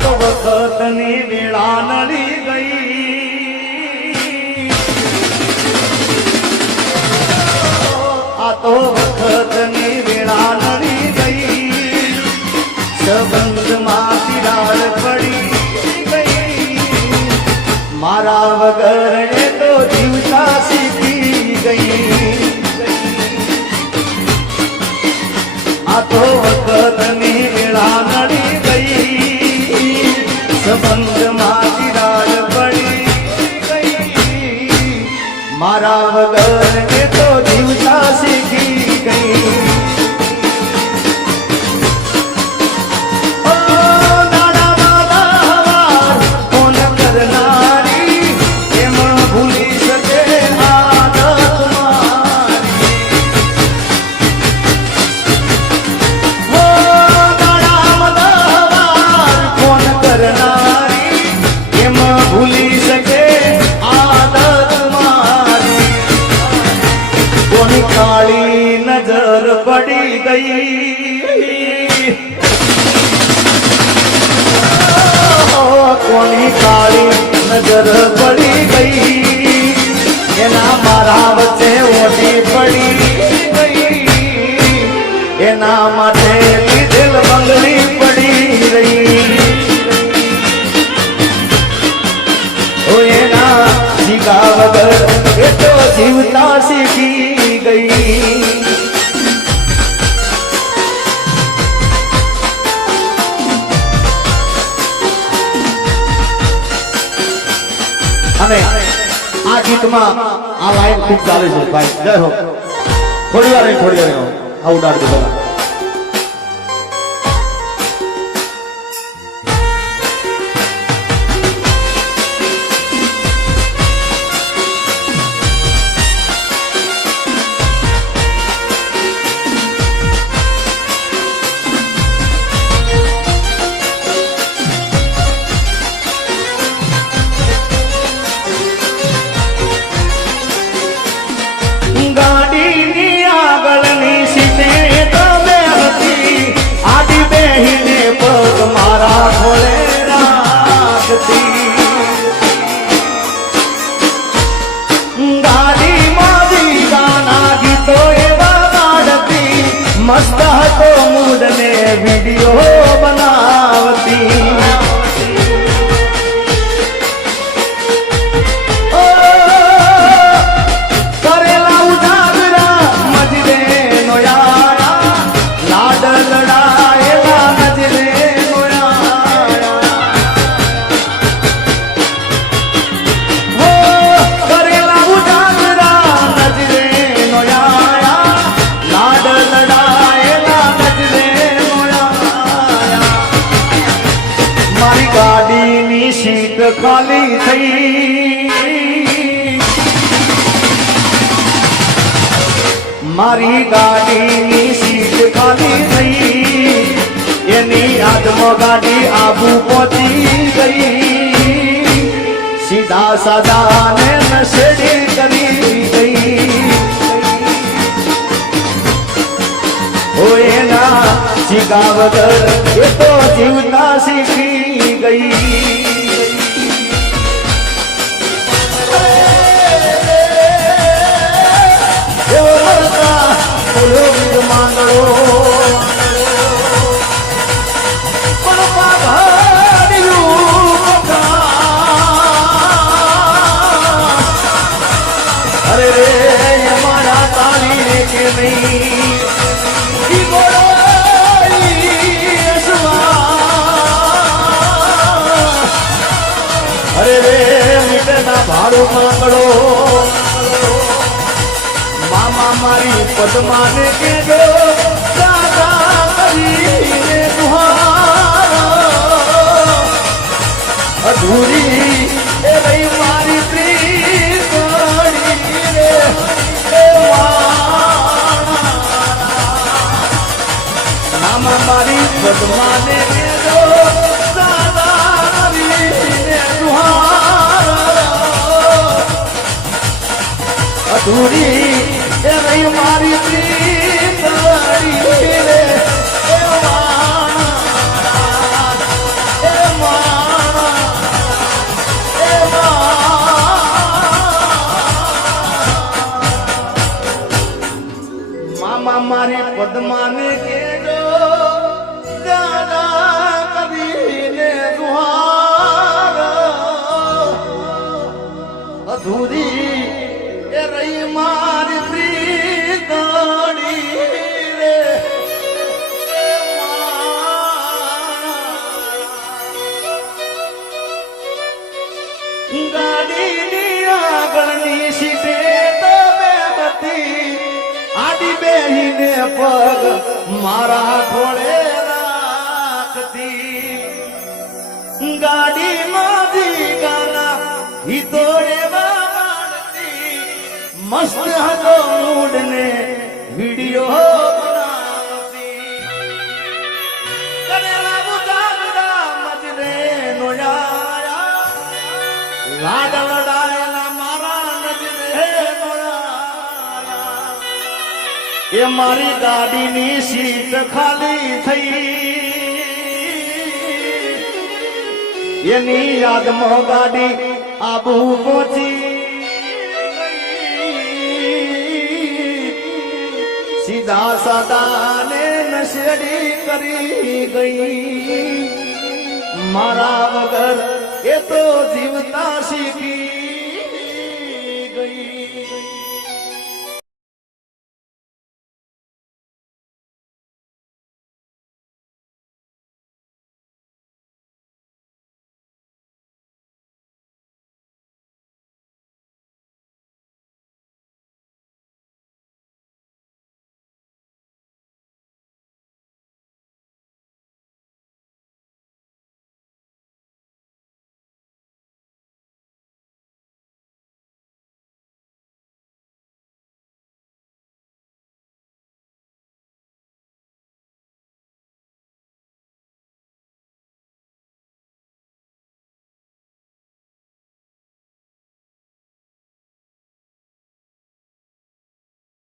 તો વખતની વેળા નડી ગઈ આ તો વખતની વેળા નડી ગઈ સંબંધમાં તિરાડ પડી ગઈ મારા વગર એ તો જીવતા શીખી ગઈ આ તો વખતની વેળા નડી ગઈ સંબંધમાં તિરાડ પડી ગઈ મારા વગર એ તો જીવતા શીખી ગઈ કાળી નજર પડી ગઈ કોની કાળી નજર પડી ગઈ એના મારા વચ્ચે ઓટી પડી ગઈ એના માટે લીધેલ બંગડી પડી રહી ઓ એના જીગા વગર એ તો જીવતા શીખી ગઈ અને આ ગીતમાં આ લાઈન ખૂબ ચાલે છે ભાઈ જય હો થોડી વાર આવું ડાળ દો પેલા મસ્ત હતો મૂડ ને વિડિયો બનાવતી કરેલા ઉજાગરા મજરે નો યારા લાડ લડાયેલા મજરે નો યારા કરેલા ઉજાગરા મજરે નો યારા લાડ લડા ગાડીની સીટ ખાલી થઈ મારી ગાડીની સીટ ખાલી થઈ એની આદમો ગાડી આબુ પહોંચી ગઈ સીધા સાદા ને નશેડી કરી ગઈ ઓ એના જીગા વગર એ તો જીવતા શીખી ગઈ માંગડો અરે રે મારા તાળી કે નહીં અરે રે મીઠના ભાડો માંગડો મામા મારી પદ્માને કેજો દાદા કરીને દુહારો અધૂરી એ રહી મારી પ્રીત રે મામા મારી પદ્માને કેજો અધૂરી એ રહી મારી પ્રીત રે એ પદ્માને કેજો દાદા કરીને દુહાર અધૂરી એ રહી મારી પ્રીતડી રે ગાડીની આગળની સીટે તમે હતી આડી બેહીને પગ મારા ખોળે રાખતી ગાડીમાંથી ગાના હિતોડે વાળતી મસ્ત હતો મૂડ ને વિડિયો બનાવતી કરેલા ઉજાગરા મજરે નોયા લાડ લડાયેલા મારા નજરે નોયા એ મારી ગાડીની સીટ ખાલી થઈ એની યાદમાં ગાડી આબુ પહોંચી સીધા સાદાને નશેડી કરી ગઈ મારા વગર એ તો જીવતા શીખી ગઈ